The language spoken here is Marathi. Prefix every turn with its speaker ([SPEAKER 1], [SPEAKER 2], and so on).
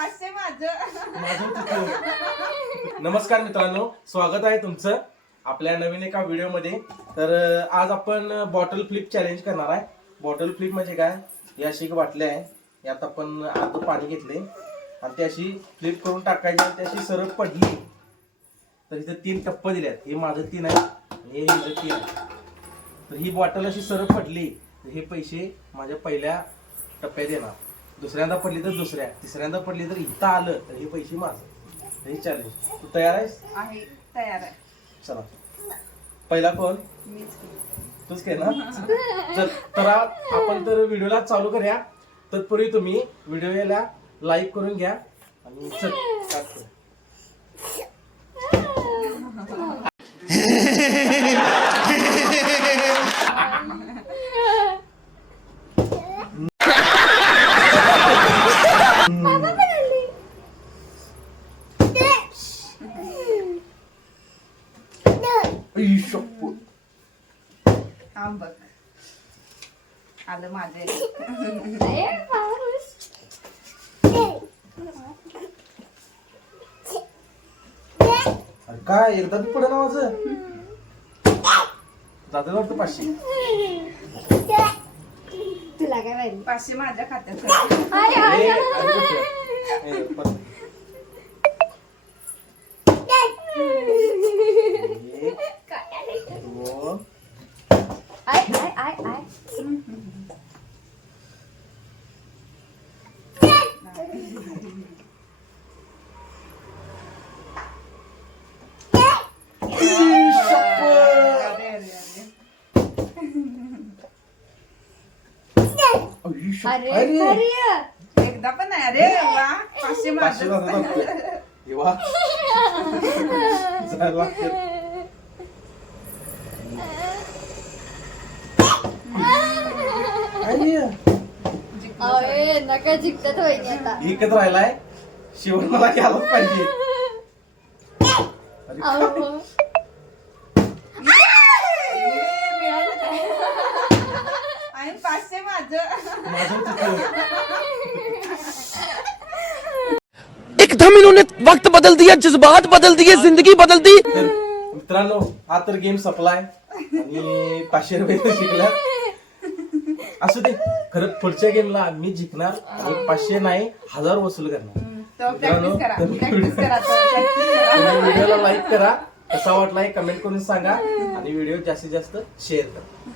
[SPEAKER 1] माझं.
[SPEAKER 2] माझं नमस्कार मित्रांनो स्वागत आहे तुमचं आपल्या नवीन एका व्हिडिओमध्ये. तर अं, आज आपण बॉटल फ्लिप चॅलेंज करणार आहे. बॉटल फ्लिप म्हणजे काय? ही अशी एक बाटली आहे. यात आपण अर्ध पाणी घेतले. आणि ती अशी फ्लिप करून टाकायची आणि ती अशी सरळ पडली. तर इथे तीन टप्प दिल्यात. हे माझं तीन आहे आणि हे हिचं तीन आहे. तर ही बॉटल अशी सरळ पडली. तर हे पैसे माझ्या पहिल्या टप्प्यात येणार. दुसऱ्यांदा पडली तर दुसऱ्या तिसऱ्यांदा पडली तर इथं आलं तर हे पैसे माझं. हे चॅलेंज तू तयार आहेस?
[SPEAKER 1] आहे तयार आहे.
[SPEAKER 2] चला. पहिला कोण?
[SPEAKER 1] मीच
[SPEAKER 2] तूच काय ना? चल तर आ- आपण तर व्हिडिओला चालू करूया. तत्पूर्वी तुम्ही व्हिडिओला लाईक करून घ्या. आणि चल.
[SPEAKER 1] थांब बघ. आलं माझे.
[SPEAKER 2] अरे काय एकदा बी पडे ना माझं जाते वाटतं पाचशे.
[SPEAKER 3] तुला काय पाहिजे
[SPEAKER 1] पाचशे माझ्या खात्यात.
[SPEAKER 3] हाय हाय.
[SPEAKER 2] ए, अरे कुठे? ए, परत. एक, दोन,
[SPEAKER 3] आय आय आय आय
[SPEAKER 1] अरे, अरे, अरे.
[SPEAKER 2] आई शप्पथ.
[SPEAKER 3] अरे
[SPEAKER 2] अरे.
[SPEAKER 3] अरे
[SPEAKER 1] एकदा पण नाही अरे वा पाचशे
[SPEAKER 2] पाचशे
[SPEAKER 1] माझं
[SPEAKER 2] जातात आपले. हे वा. जायला लागतं. आई,
[SPEAKER 3] अरे नका आता.
[SPEAKER 2] एकच राहिलाय. शिवण मला घ्यायलाच पाहिजे. अरे
[SPEAKER 3] अहो.
[SPEAKER 1] आणि पाचशे माझं.
[SPEAKER 2] माझं तिथं.
[SPEAKER 4] एकदम इन्होंने वक्त बदल दिया जज्बात बदल दिए जिंदगी बदल दी।
[SPEAKER 2] तर मित्रांनो हा तर गेम संपलाय. आणि पाचशे रुपये तर शिकल्यात असू दे खरं पुढच्या गेमला मी जिंकणार पाचशे नाही हजार वसूल करणार.
[SPEAKER 1] तो
[SPEAKER 2] मित्रांनो,
[SPEAKER 1] प्रॅक्टिस करा
[SPEAKER 2] तुम्ही
[SPEAKER 1] प्रॅक्टिस करा प्रॅक्टिस करा.
[SPEAKER 2] तुम्ही व्हिडिओला लाईक करा कसा वाटलाय कमेंट करून सांगा आणि व्हिडिओ जास्तीत जास्त शेअर करा.